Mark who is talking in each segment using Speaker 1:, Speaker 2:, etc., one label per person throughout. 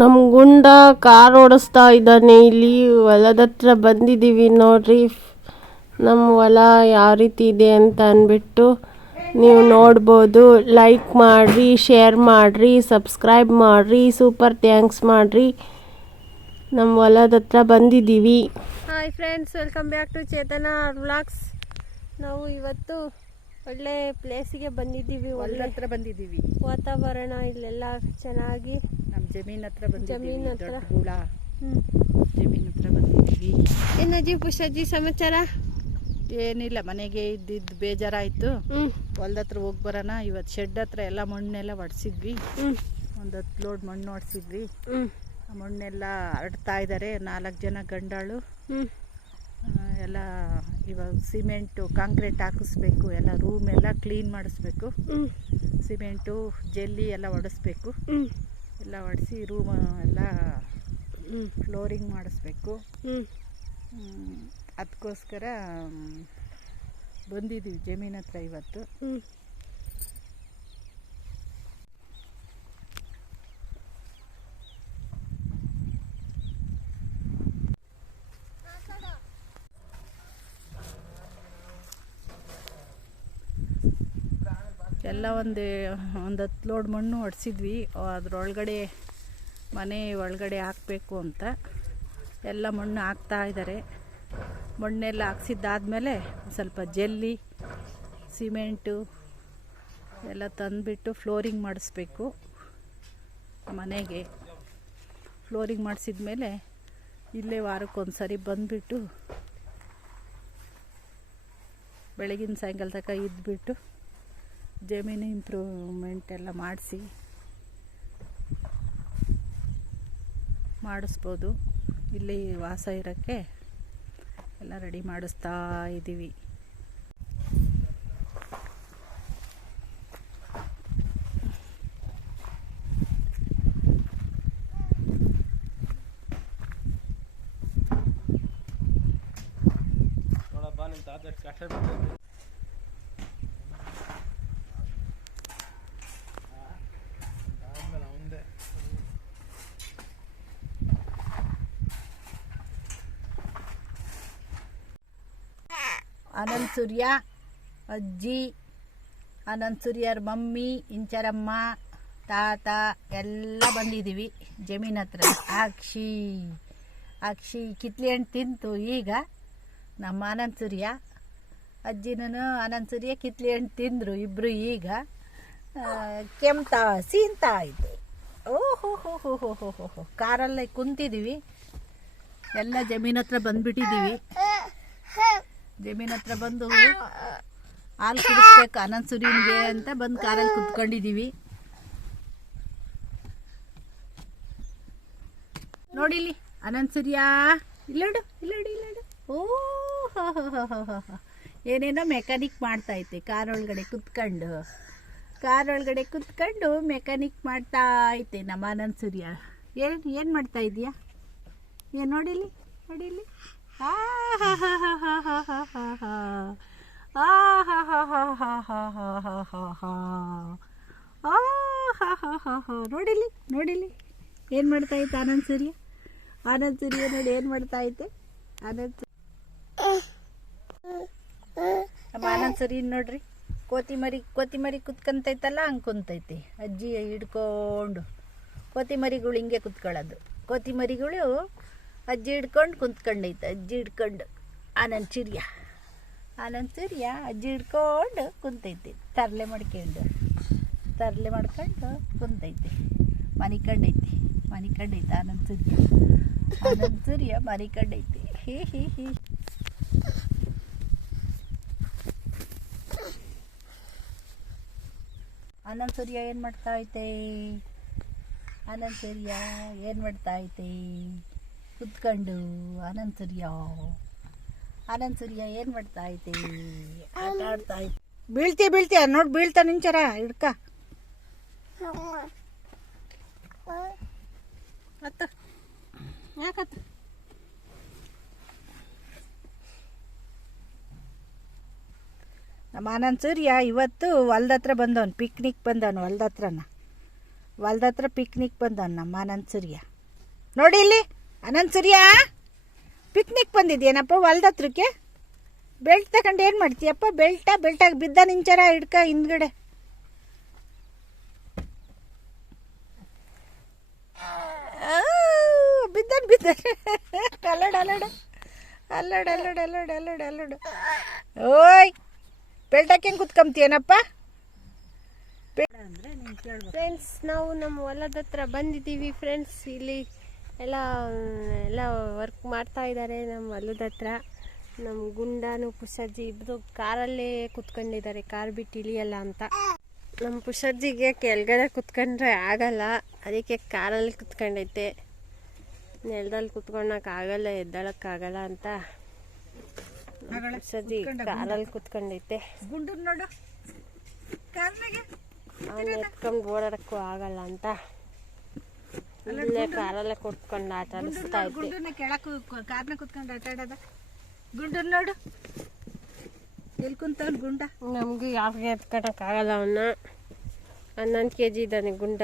Speaker 1: ನಮ್ಮ ಗುಂಡ ಕಾರ್ ಓಡಿಸ್ತಾ ಇದ್ದಾನೆ. ಇಲ್ಲಿ ಹೊಲದ ಹತ್ರ ಬಂದಿದ್ದೀವಿ ನೋಡ್ರಿ. ನಮ್ಮ ಹೊಲ ಯಾವ ರೀತಿ ಇದೆ ಅಂತ ಅಂದ್ಬಿಟ್ಟು ನೀವು ನೋಡ್ಬೋದು. ಲೈಕ್ ಮಾಡಿರಿ ಶೇರ್ ಮಾಡಿರಿ ಸಬ್ಸ್ಕ್ರೈಬ್ ಮಾಡಿರಿ ಸೂಪರ್ ಥ್ಯಾಂಕ್ಸ್ ಮಾಡಿರಿ. ನಮ್ಮ ಹೊಲದ ಹತ್ರ ಬಂದಿದ್ದೀವಿ. Hi friends welcome back to Chetana vlogs ನಾವು ಇವತ್ತು ಒಳ್ಳೆ ಪ್ಲೇಸಿಗೆ ಬಂದಿದ್ದೀವಿ.
Speaker 2: ಹೊಲದ
Speaker 1: ಒಳ್ಳೆ
Speaker 2: ಹತ್ರ ಬಂದಿದ್ದೀವಿ.
Speaker 1: ವಾತಾವರಣ ಇಲ್ಲೆಲ್ಲ ಚೆನ್ನಾಗಿ
Speaker 2: ಜಮೀನ್ ಹತ್ರ ಬಂದಿದ್ದೀವಿ
Speaker 1: ಜಮೀನ್ ಹತ್ರ.
Speaker 2: ಜಮೀನ್ ಹತ್ರ ಬಂದಿದ್ದೀವಿ.
Speaker 1: ಏನಜ್ಜಿ ಪುಷಜ್ಜಿ ಸಮಾಚಾರ?
Speaker 2: ಏನಿಲ್ಲ ಮನೆಗೆ ಇದ್ದಿದ್ದು ಬೇಜಾರಾಯ್ತು.
Speaker 1: ಹ್ಮ್.
Speaker 2: ಹೊಲದ ಹತ್ರ ಹೋಗಿ ಬರೋಣ ಇವತ್ತು ಶೆಡ್ ಹತ್ರ ಎಲ್ಲ ಮಣ್ಣೆಲ್ಲ ಒಡ್ಸಿದ್ವಿ.
Speaker 1: ಒಂದ್
Speaker 2: ಒಂದು ಹತ್ತು ಲೋಡ್ ಮಣ್ಣು
Speaker 1: ಹ್ಮ್.
Speaker 2: ಆ ಮಣ್ಣೆಲ್ಲ ಹರಡ್ತಾ ಇದ್ದಾರೆ ನಾಲ್ಕು ಜನ ಗಂಡಾಳು.
Speaker 1: ಹ್ಮ್.
Speaker 2: ಆ, ಎಲ್ಲ ಇವಾಗ ಸಿಮೆಂಟು ಕಾಂಕ್ರೀಟ್ ಹಾಕಿಸ್ಬೇಕು ಎಲ್ಲ ರೂಮ್ ಎಲ್ಲ ಕ್ಲೀನ್ ಮಾಡಿಸ್ಬೇಕು.
Speaker 1: ಹ್ಮ್.
Speaker 2: ಸಿಮೆಂಟು ಜೆಲ್ಲಿ ಎಲ್ಲ ಒಡಿಸ್ಬೇಕು.
Speaker 1: ಹ್ಮ್.
Speaker 2: ಒಡಿಸಿ ರೂಮ್ ಎಲ್ಲ ಫ್ಲೋರಿಂಗ್ ಮಾಡಿಸ್ಬೇಕು. ಅದಕ್ಕೋಸ್ಕರ ಬಂದಿದ್ದೀವಿ ಜಮೀನ್ ಹತ್ರ ಇವತ್ತು. ಎಲ್ಲ ಒಂದು ಒಂದು ಹತ್ತು ಲೋಡ್ ಮಣ್ಣು ಹೊಡೆಸಿದ್ವಿ ಅದರೊಳಗಡೆ ಮನೆ ಒಳಗಡೆ ಹಾಕಬೇಕು ಅಂತ. ಎಲ್ಲ ಮಣ್ಣು ಹಾಕ್ತಾ ಇದ್ದಾರೆ ಮಣ್ಣೆಲ್ಲ ಹಾಕ್ಸಿದ್ದಾದಮೇಲೆ ಸ್ವಲ್ಪ ಜೆಲ್ಲಿ, ಸಿಮೆಂಟು ಎಲ್ಲ ತಂದುಬಿಟ್ಟು ಫ್ಲೋರಿಂಗ್ ಮಾಡಿಸ್ಬೇಕು ಮನೆಗೆ. ಫ್ಲೋರಿಂಗ್ ಮಾಡಿಸಿದ್ಮೇಲೆ ಇಲ್ಲೇ ವಾರಕ್ಕೊಂದು ಸರಿ ಬಂದುಬಿಟ್ಟು ಬೆಳಗಿನ ಸಾಯಂಕಾಲ ತನಕ ಇದ್ಬಿಟ್ಟು ಜಮೀನು ಇಂಪ್ರೂವ್ಮೆಂಟ್ ಎಲ್ಲ ಮಾಡಿಸಿ ಮಾಡಿಸ್ಬೋದು. ಇಲ್ಲಿ ವಾಸ ಇರೋಕ್ಕೆ ಎಲ್ಲ ರೆಡಿ ಮಾಡಿಸ್ತಾ ಇದ್ದೀವಿ ಅನಂತ್ ಸೂರ್ಯ, ಅಜ್ಜಿ, ಅನಂತ್ ಸೂರ್ಯರ ಮಮ್ಮಿ, ಇಂಚರಮ್ಮ, ತಾತ ಎಲ್ಲ ಬಂದಿದ್ದೀವಿ ಜಮೀನ್ ಹತ್ರ. ಅಕ್ಷಿ ಅಕ್ಷಿ ಕಿತ್ಲಿ ಹಣ್ಣು ತಿಂತು. ಈಗ ನಮ್ಮ ಅನಂತ್ ಸೂರ್ಯ, ಅಜ್ಜಿನೂ ಅನಂತ್ ಸೂರ್ಯ ಕಿತ್ಲಿ ಹಣ್ಣು ತಿಂದರು. ಇಬ್ಬರು ಈಗ ಕೆಮ್ತಾ ಆಯಿತು ಇತ್ತು ಓಹೋ, ಹೋ ಹೋ ಹೋ ಹೋ ಹೋ ಕಾರಲ್ಲೇ ಕುಂತಿದ್ದೀವಿ. ಎಲ್ಲ ಜಮೀನ್ ಹತ್ರ ಬಂದ್ಬಿಟ್ಟಿದ್ದೀವಿ. ಜಮೀನ್ ಹತ್ರ ಬಂದು ಹಾಲು ಕುಡಿಸ್ಬೇಕು, ಅನಂತ ಸುರಿನ್ಗೆ ಅಂತ ಬಂದು ಕಾರಲ್ಲಿ ಕುತ್ಕೊಂಡಿದ್ದೀವಿ ನೋಡಿಲಿ ಅನಂತ ಸೂರ್ಯ. ಇಲ್ಲೋಡು ಇಲ್ಲೋಡು ಇಲ್ಲೋಡು ಓ. ಏನೇನೋ ಮೆಕ್ಯಾನಿಕ್ ಮಾಡ್ತಾ ಐತೆ ಕಾರ್ ಒಳಗಡೆ ಕುತ್ಕೊಂಡು. ಕಾರ್ ಒಳಗಡೆ ಕುತ್ಕೊಂಡು ಮೆಕ್ಯಾನಿಕ್ ಮಾಡ್ತಾ ಐತೆ ನಮ್ಮ ಅನಂತ ಸೂರ್ಯ. ಏನು ಏನು ಮಾಡ್ತಾ ಇದೆಯಾ? ಏನು ನೋಡಿಲಿ ನೋಡಿಲಿ ನೋಡಿಲಿ ನೋಡಿಲಿ ಏನು ಮಾಡ್ತಾ ಇತ್ತು ಆನಂದ್ ಸೂರ್ಯ? ಆನಂದ್ ಸೂರ್ಯ ನೋಡಿ ಏನು ಮಾಡ್ತಾ ಐತೆ ಆನಂದ್ ನಮ್ಮ ಆನಂದ್ ಸೂರ್ಯ ನೋಡ್ರಿ. ಕೋತಿಮರಿ ಕೋತಿಮರಿ ಕುತ್ಕೊಂತೈತಲ್ಲ, ಹಂಗೆ ಕುಂತೈತಿ. ಅಜ್ಜಿ ಹಿಡ್ಕೊಂಡು. ಕೋತಿಮರಿಗಳು ಹಿಂಗೆ ಕುತ್ಕೊಳ್ಳೋದು. ಕೋತಿಮರಿಗಳು ಅಜ್ಜಿ ಹಿಡ್ಕೊಂಡು ಕುಂತ್ಕೊಂಡೈತೆ, ಅಜ್ಜಿ ಹಿಡ್ಕೊಂಡು ಆನಂದ್ ಸೂರ್ಯ ಆನಂದ್ ಸೂರ್ಯ ಅಜ್ಜಿ ಹಿಡ್ಕೊಂಡು ಕುಂತೈತೆ, ತರಲೆ ಮಾಡ್ಕೊಂಡು ತರಲೆ ಮಾಡ್ಕೊಂಡು ಕುಂತೈತೆ, ಮನಿಕಂಡೈತಿ, ಮನಿಕಂಡೈತೆ ಆನಂದ್ ಸೂರ್ಯ ಆನಂದ್ ಸೂರ್ಯ ಮನಿಕಂಡೈತಿ, ಹೇ ಹೇ ಹೇ. ಆನಂದ್ ಸೂರ್ಯ ಏನು ಮಾಡ್ತಾ ಐತೆ? ಆನಂದ್ ಸೂರ್ಯ ಏನು ಮಾಡ್ತಾ ಐತೆ? ಕುತ್ಕೊಂಡು ಆನಂದ್ ಸೂರ್ಯ? ಆನಂದ್ ಸೂರ್ಯ, ಏನು ಮಾಡ್ತಾ ಐತೆ ಆಟ ಆಡ್ತಾ ಐತೆ ಬೀಳ್ತೀಯ ಬೀಳ್ತೀಯ ನೋಡಿ ಬೀಳ್ತಾ ನಿಂಚರ ಹಿಡ್ಕ. ಹತ್ತು ಯಾಕತ್ತ? ನಮ್ಮ ಆನಂದ್ ಸೂರ್ಯ ಇವತ್ತು ಹೊಲ್ದ ಹತ್ರ ಬಂದವನು ಪಿಕ್ನಿಕ್ ಬಂದವನು ಹೊಲ್ದ ಹತ್ರನ ಪಿಕ್ನಿಕ್ ಬಂದವನು ನಮ್ಮ ಆನಂದ್ ಸೂರ್ಯ. ನೋಡಿ ಇಲ್ಲಿ. ಅನಂತ್ ಸೂರ್ಯ? ಪಿಕ್ನಿಕ್ ಬಂದಿದ್ಯೇನಪ್ಪ ಹೊಲ್ದ ಹತ್ರಕ್ಕೆ? ಬೆಲ್ಟ್ ತಗೊಂಡು ಏನು ಮಾಡ್ತೀಯಪ್ಪ? ಬೆಲ್ಟ ಬೆಲ್ಟಾಗಿ ಬಿದ್ದ ನಿಂಚರ ಹಿಡ್ಕ ಹಿಂದ್ಗಡೆ. ಬಿದ್ದನ್ ಬಿದ್ದ ಅಲ್ಲಡ ಅಲ್ಲಡ. ಅಲ್ಲಡ ಅಲ್ಲಡ ಅಲ್ಲಡ ಅಲ್ಲಡ ಅಲ್ಲಡ. ಓಯ್ ಬೆಲ್ಟಾಕಿ ಹೆಂಗೆ ಕುತ್ಕೊಂತೀಯನಪ್ಪ
Speaker 1: ಫ್ರೆಂಡ್ಸ್ ನಾವು ನಮ್ಮ ಹೊಲದ ಹತ್ರ ಬಂದಿದ್ದೀವಿ ಫ್ರೆಂಡ್ಸ್ ಇಲ್ಲಿ ಎಲ್ಲ ಎಲ್ಲ ವರ್ಕ್ ಮಾಡ್ತಾ ಇದ್ದಾರೆ ನಮ್ಮ ಹೊಲದ ಹತ್ರ. ನಮ್ಮ ಗುಂಡಾನು ಪುಷಜ್ಜಿ ಇಬ್ಬರು ಕಾರಲ್ಲೇ ಕುತ್ಕೊಂಡಿದ್ದಾರೆ ಕಾರ್ ಬಿಟ್ಟು ಇಳಿಯಲ್ಲ ಅಂತ. ನಮ್ಮ ಪುಷಜ್ಜಿಗೆ ಕೆಳಗಡೆ ಕುತ್ಕೊಂಡ್ರೆ ಆಗಲ್ಲ ಅದಕ್ಕೆ ಕಾರಲ್ಲಿ ಕುತ್ಕೊಂಡೈತೆ. ನೆಲದಲ್ಲಿ ಕುತ್ಕೊಳಕ್ ಆಗಲ್ಲ ಎದ್ದಳಕ್ಕಾಗಲ್ಲ ಅಂತ ಸಜ್ಜಿ ಕಾರಲ್ಲಿ ಕುತ್ಕೊಂಡೈತೆ.
Speaker 2: ಗುಂಡು ನೋಡು. ಕಾಲ್ನಾಗೆ
Speaker 1: ಅವ್ನು ಎತ್ಕೊಂಡು ಓಡಾಡಕ್ಕೂ ಆಗಲ್ಲ ಅಂತ. ಇಲ್ಲೇ ಕಾರಲ್ಲೇ ಕುತ್ಕೊಂಡು ಆಟ ಆಡಿಸ್ತಾ ಇದ್ದೆ
Speaker 2: ಗುಂಡನ್ನ ಕೆಳಕ್ ಕಾರ್ನ ಕುತ್ಕೊಂಡು ಆಟ ಆಡೋದ ಗುಂಡನ್ ನೋಡು ಎಲ್ಲಿ ಕುಂತವ್ನು ಗುಂಡ
Speaker 1: ನಮಗೂ ಯಾರಿಗೆ ಎತ್ಕೊಳಕ್ ಆಗಲ್ಲ ಅವನ್ನ ಹನ್ನೊಂದು ಕೆ ಜಿ ಇದ್ದಾನೆ ಗುಂಡ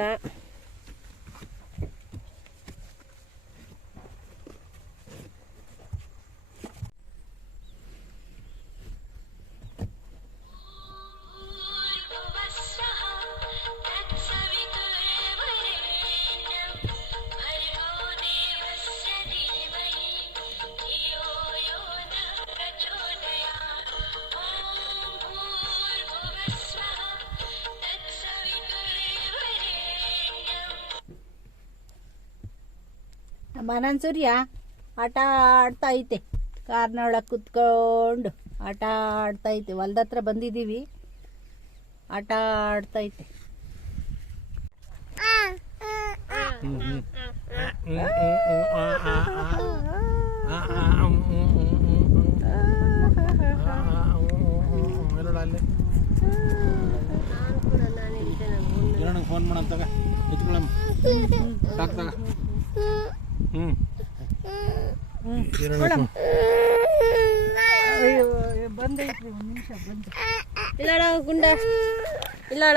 Speaker 2: ಸೂರ್ಯ ಆಟ ಆಡ್ತಾ ಐತೆ. ಕಾರ್ನೊಳಗೆ ಕುತ್ಕೊಂಡು ಆಟ ಆಡ್ತಾ ಐತೆ. ಹೊಲ್ದ ಹತ್ರ ಬಂದಿದ್ದೀವಿ. ಆಟ ಆಡ್ತಾ ಐತೆ.
Speaker 3: ಫೋನ್ ಮಾಡಂತಾಗ? ಇಟ್ಕೊಳ್ಳಮ್ಮ ಡಾಕ್ಟರ್
Speaker 2: ಬಂದೈತ್ರಿ ಒಂದು ನಿಮಿಷ ಬಂದು
Speaker 1: ಇಲ್ಲಡ ಗುಂಡ ಇಲ್ಲಡ